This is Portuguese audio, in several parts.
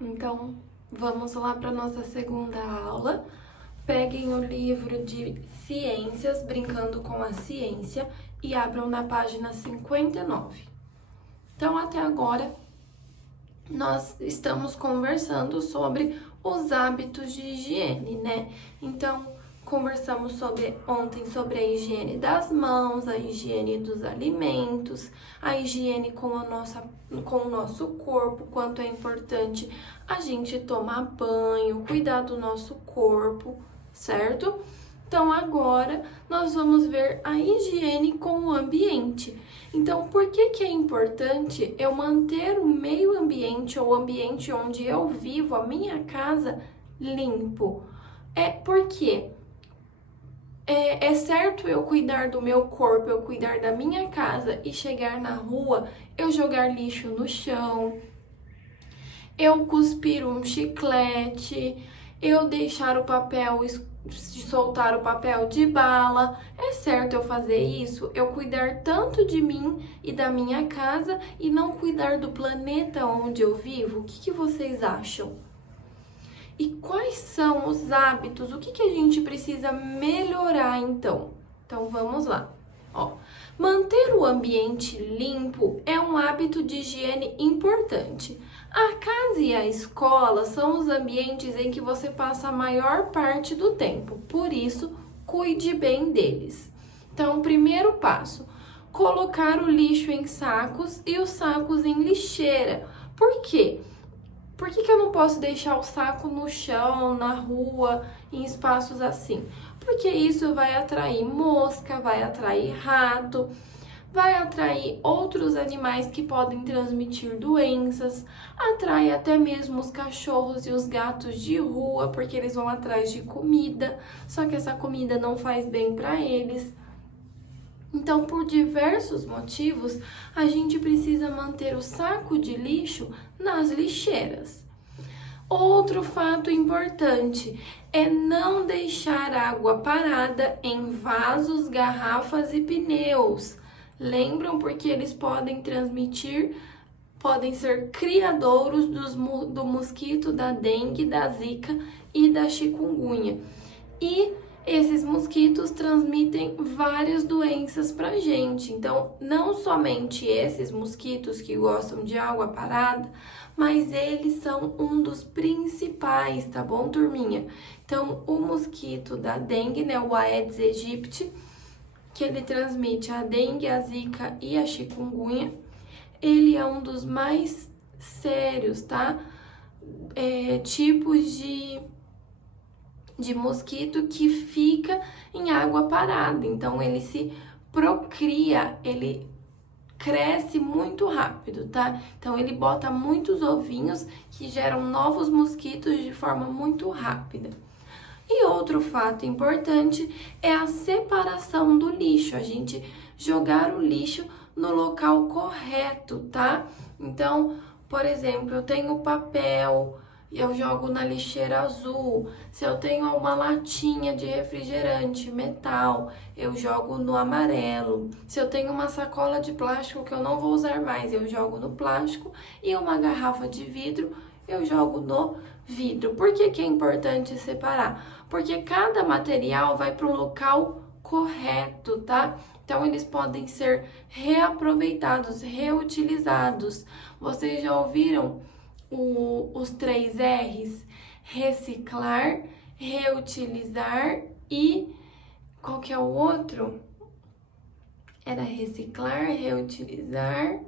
Então, vamos lá para nossa segunda aula. Peguem o livro de Ciências, Brincando com a Ciência, e abram na página 59. Então, até agora, nós estamos conversando sobre os hábitos de higiene, né? Então, conversamos ontem sobre a higiene das mãos, a higiene dos alimentos, a higiene com o nosso corpo, quanto é importante a gente tomar banho, cuidar do nosso corpo, certo? Então, agora nós vamos ver a higiene com o ambiente. Então, por que é importante eu manter o meio ambiente ou o ambiente onde eu vivo, a minha casa, limpo? Porque é certo eu cuidar do meu corpo, eu cuidar da minha casa e chegar na rua, eu jogar lixo no chão, eu cuspir um chiclete, eu deixar o papel, soltar o papel de bala. É certo eu fazer isso? Eu cuidar tanto de mim e da minha casa e não cuidar do planeta onde eu vivo? O que vocês acham? E quais são os hábitos? O que a gente precisa melhorar então? Então vamos lá. Manter o ambiente limpo é um hábito de higiene importante. A casa e a escola são os ambientes em que você passa a maior parte do tempo, por isso, cuide bem deles. Então, primeiro passo: colocar o lixo em sacos e os sacos em lixeira. Por quê? Por que eu não posso deixar o saco no chão, na rua, em espaços assim? Porque isso vai atrair mosca, vai atrair rato, vai atrair outros animais que podem transmitir doenças, atrai até mesmo os cachorros e os gatos de rua, porque eles vão atrás de comida, só que essa comida não faz bem para eles. Então, por diversos motivos, a gente precisa manter o saco de lixo nas lixeiras. Outro fato importante é não deixar água parada em vasos, garrafas e pneus. Lembram? Porque eles podem ser criadouros do mosquito, da dengue, da zika e da chikungunya. E esses mosquitos transmitem várias doenças pra gente. Então, não somente esses mosquitos que gostam de água parada, mas eles são um dos principais, tá bom, turminha? Então, o mosquito da dengue, né, o Aedes aegypti, que ele transmite a dengue, a zika e a chikungunya, ele é um dos mais sérios, tá? Tipos de mosquito que fica em água parada. Então, ele se procria, ele cresce muito rápido, tá? Então, ele bota muitos ovinhos que geram novos mosquitos de forma muito rápida. E outro fato importante é a separação do lixo, a gente jogar o lixo no local correto, tá? Então, por exemplo, eu tenho papel, eu jogo na lixeira azul. Se eu tenho uma latinha de refrigerante, metal, eu jogo no amarelo. Se eu tenho uma sacola de plástico que eu não vou usar mais, eu jogo no plástico. E uma garrafa de vidro, eu jogo no vidro. Por que é importante separar? Porque cada material vai para um local correto, tá? Então, eles podem ser reaproveitados, reutilizados. Vocês já ouviram os 3 R's? Reciclar, reutilizar e... qual que é o outro? Era reciclar, reutilizar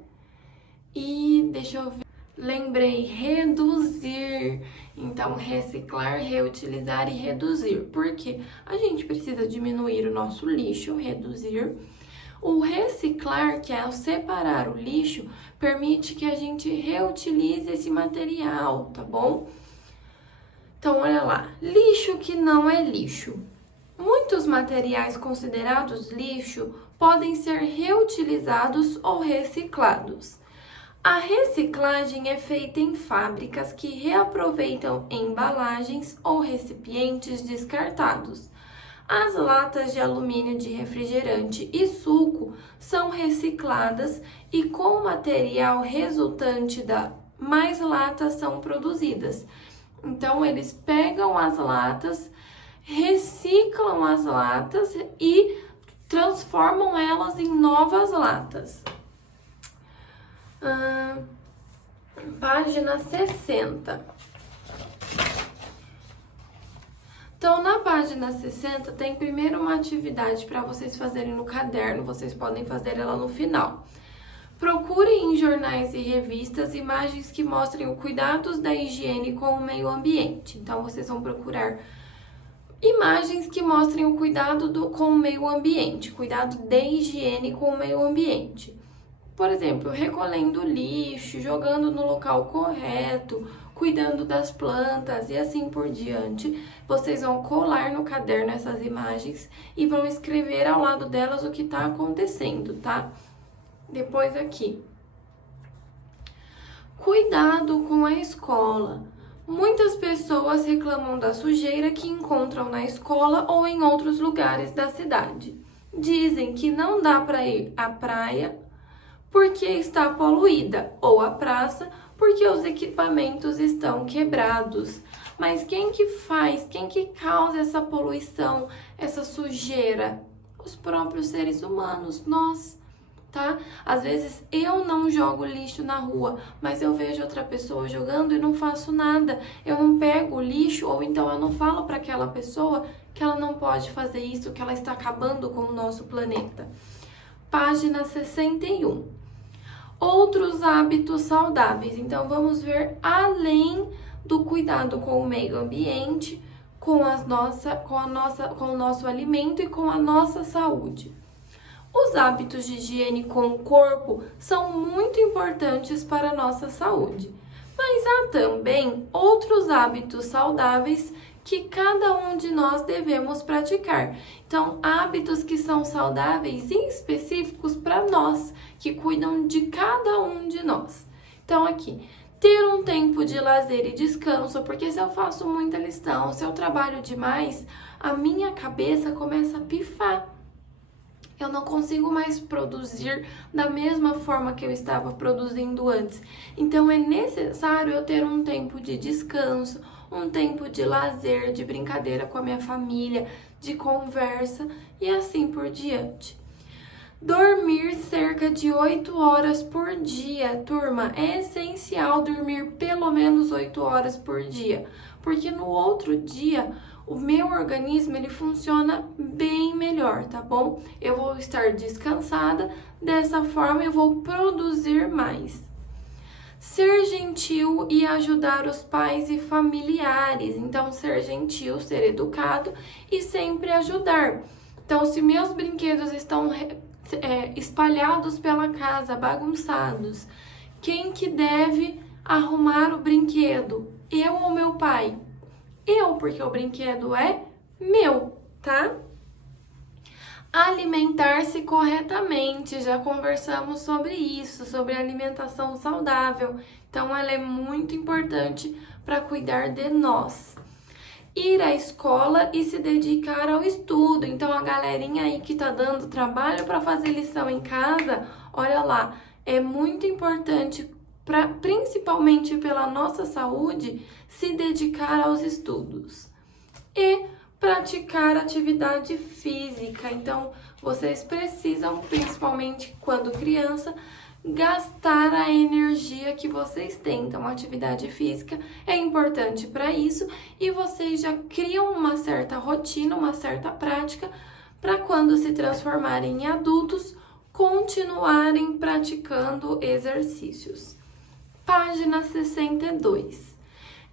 e... deixa eu ver. Lembrei, reduzir. Então, reciclar, reutilizar e reduzir. Porque a gente precisa diminuir o nosso lixo, reduzir. O reciclar, que é o separar o lixo, permite que a gente reutilize esse material, tá bom? Então, olha lá, lixo que não é lixo. Muitos materiais considerados lixo podem ser reutilizados ou reciclados. A reciclagem é feita em fábricas que reaproveitam embalagens ou recipientes descartados. As latas de alumínio de refrigerante e suco são recicladas e com o material resultante da mais latas são produzidas. Então, eles pegam as latas, reciclam as latas e transformam elas em novas latas. Página 60. Então, na página 60, tem primeiro uma atividade para vocês fazerem no caderno, vocês podem fazer ela no final. Procure em jornais e revistas imagens que mostrem o cuidados da higiene com o meio ambiente. Então, vocês vão procurar imagens que mostrem o cuidado com o meio ambiente, cuidado de higiene com o meio ambiente. Por exemplo, recolhendo lixo, jogando no local correto, cuidando das plantas e assim por diante. Vocês vão colar no caderno essas imagens e vão escrever ao lado delas o que está acontecendo, tá? Depois aqui. Cuidado com a escola. Muitas pessoas reclamam da sujeira que encontram na escola ou em outros lugares da cidade. Dizem que não dá para ir à praia porque está poluída, ou à praça porque os equipamentos estão quebrados. Mas quem que causa essa poluição, essa sujeira? Os próprios seres humanos, nós, tá? Às vezes eu não jogo lixo na rua, mas eu vejo outra pessoa jogando e não faço nada. Eu não pego o lixo, ou então eu não falo para aquela pessoa que ela não pode fazer isso, que ela está acabando com o nosso planeta. Página 61. Outros hábitos saudáveis. Então, vamos ver além do cuidado com o meio ambiente, com o nosso alimento e com a nossa saúde. Os hábitos de higiene com o corpo são muito importantes para a nossa saúde. Mas há também outros hábitos saudáveis que cada um de nós devemos praticar. Então, hábitos que são saudáveis e específicos para nós, que cuidam de cada um de nós. Então, aqui, ter um tempo de lazer e descanso, porque se eu faço muita lição, se eu trabalho demais, a minha cabeça começa a pifar. Eu não consigo mais produzir da mesma forma que eu estava produzindo antes. Então, é necessário eu ter um tempo de descanso, um tempo de lazer, de brincadeira com a minha família, de conversa e assim por diante. Dormir cerca de 8 horas por dia, turma. É essencial dormir pelo menos 8 horas por dia, porque no outro dia o meu organismo ele funciona bem melhor, tá bom? Eu vou estar descansada, dessa forma eu vou produzir mais. Ser gentil e ajudar os pais e familiares. Então, ser gentil, ser educado e sempre ajudar. Então, se meus brinquedos estão espalhados pela casa, bagunçados, quem que deve arrumar o brinquedo? Eu ou meu pai? Eu, porque o brinquedo é meu, tá? Alimentar-se corretamente, já conversamos sobre isso, sobre alimentação saudável. Então, ela é muito importante para cuidar de nós. Ir à escola e se dedicar ao estudo. Então, a galerinha aí que tá dando trabalho para fazer lição em casa, olha lá, é muito importante, principalmente pela nossa saúde, se dedicar aos estudos. E praticar atividade física. Então, vocês precisam, principalmente quando criança, gastar a energia que vocês têm. Então, a atividade física é importante para isso e vocês já criam uma certa rotina, uma certa prática para quando se transformarem em adultos, continuarem praticando exercícios. Página 62.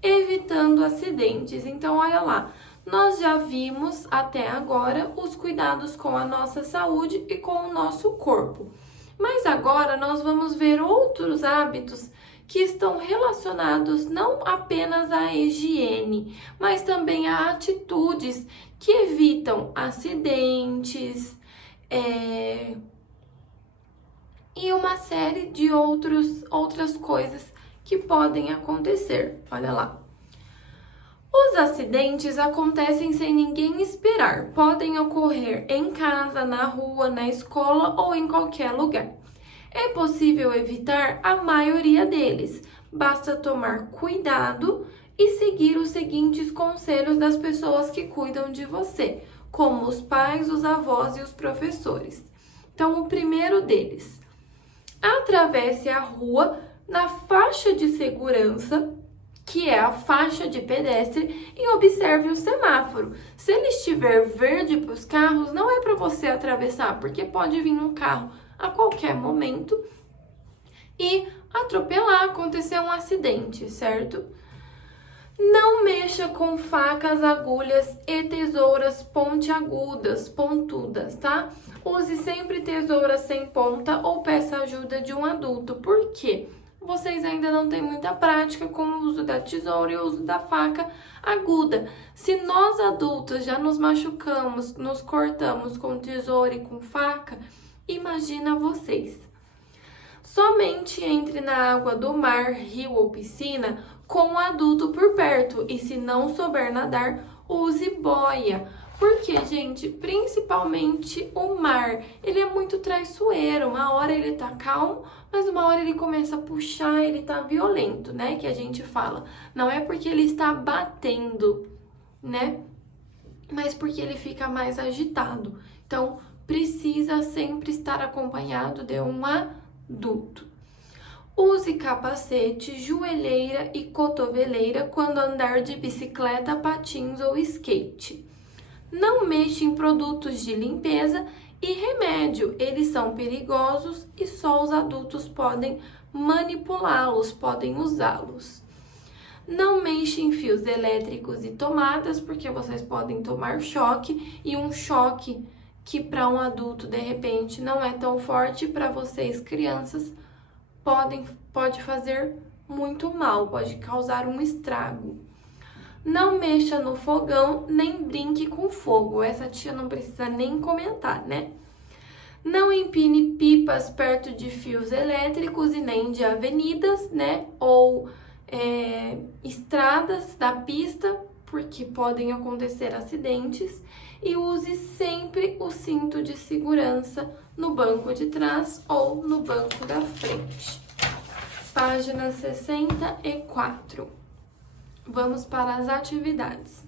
Evitando acidentes. Então, olha lá. Nós já vimos até agora os cuidados com a nossa saúde e com o nosso corpo. Mas agora nós vamos ver outros hábitos que estão relacionados não apenas à higiene, mas também a atitudes que evitam acidentes e uma série de outras coisas que podem acontecer. Olha lá. Os acidentes acontecem sem ninguém esperar. Podem ocorrer em casa, na rua, na escola ou em qualquer lugar. É possível evitar a maioria deles. basta tomar cuidado e seguir os seguintes conselhos das pessoas que cuidam de você, como os pais, os avós e os professores. Então, o primeiro deles: atravesse a rua na faixa de segurança, que é a faixa de pedestre, e observe o semáforo. Se ele estiver verde para os carros, não é para você atravessar, porque pode vir um carro a qualquer momento e atropelar, acontecer um acidente, certo? Não mexa com facas, agulhas e tesouras pontiagudas, pontudas, tá? Use sempre tesouras sem ponta ou peça ajuda de um adulto. Por quê? Vocês ainda não têm muita prática com o uso da tesoura e o uso da faca aguda. Se nós adultos já nos machucamos, nos cortamos com tesoura e com faca, imagina vocês. Somente entre na água do mar, rio ou piscina com um adulto por perto, e se não souber nadar, use boia. Porque, gente, principalmente o mar, ele é muito traiçoeiro. Uma hora ele tá calmo, mas uma hora ele começa a puxar, ele tá violento, né? Que a gente fala. Não é porque ele está batendo, né? Mas porque ele fica mais agitado. Então, precisa sempre estar acompanhado de um adulto. Use capacete, joelheira e cotoveleira quando andar de bicicleta, patins ou skate. Não mexa em produtos de limpeza e remédio, eles são perigosos e só os adultos podem manipulá-los, podem usá-los. Não mexa em fios elétricos e tomadas, porque vocês podem tomar choque, e um choque que para um adulto de repente não é tão forte, para vocês crianças pode fazer muito mal, pode causar um estrago. Não mexa no fogão, nem brinque com fogo. Essa tia não precisa nem comentar, né? Não empine pipas perto de fios elétricos e nem de avenidas, né? Ou estradas da pista, porque podem acontecer acidentes. E use sempre o cinto de segurança no banco de trás ou no banco da frente. Página 64. Vamos para as atividades.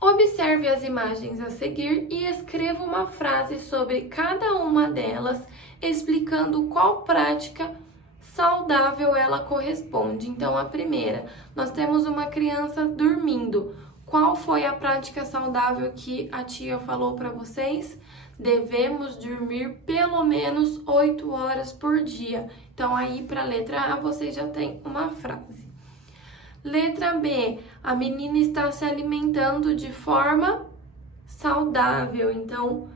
Observe as imagens a seguir e escreva uma frase sobre cada uma delas, explicando qual prática saudável ela corresponde. Então, a primeira, nós temos uma criança dormindo. Qual foi a prática saudável que a tia falou para vocês? Devemos dormir pelo menos 8 horas por dia. Então, aí para a letra A, vocês já têm uma frase. Letra B, a menina está se alimentando de forma saudável. Então,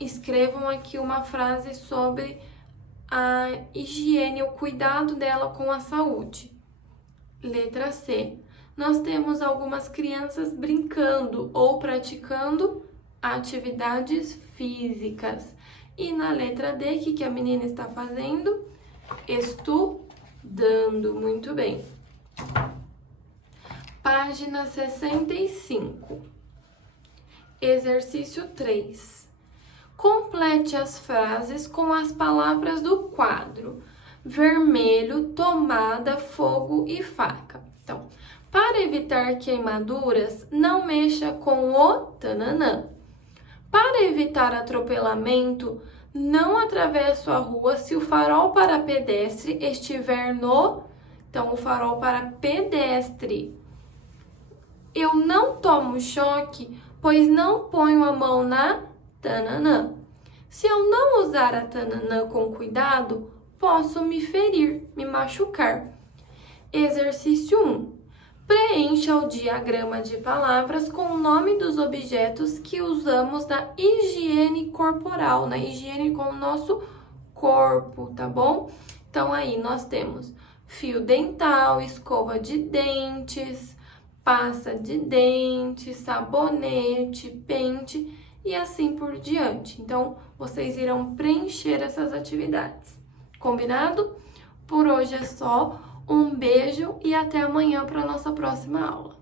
escrevam aqui uma frase sobre a higiene, o cuidado dela com a saúde. Letra C, nós temos algumas crianças brincando ou praticando atividades físicas. E na letra D, o que a menina está fazendo? Estudando. Muito bem. Página 65. Exercício 3. Complete as frases com as palavras do quadro: vermelho, tomada, fogo e faca. Então, para evitar queimaduras, não mexa com o tananã. Para evitar atropelamento, não atravesse a rua se o farol para pedestre estiver no... Então, o farol para pedestre. Eu não tomo choque, pois não ponho a mão na tananã. Se eu não usar a tananã com cuidado, posso me ferir, me machucar. Exercício 1. Preencha o diagrama de palavras com o nome dos objetos que usamos na higiene corporal, na higiene com o nosso corpo, tá bom? Então, aí nós temos fio dental, escova de dentes, pasta de dente, sabonete, pente e assim por diante. Então, vocês irão preencher essas atividades. Combinado? Por hoje é só. Um beijo e até amanhã para a nossa próxima aula.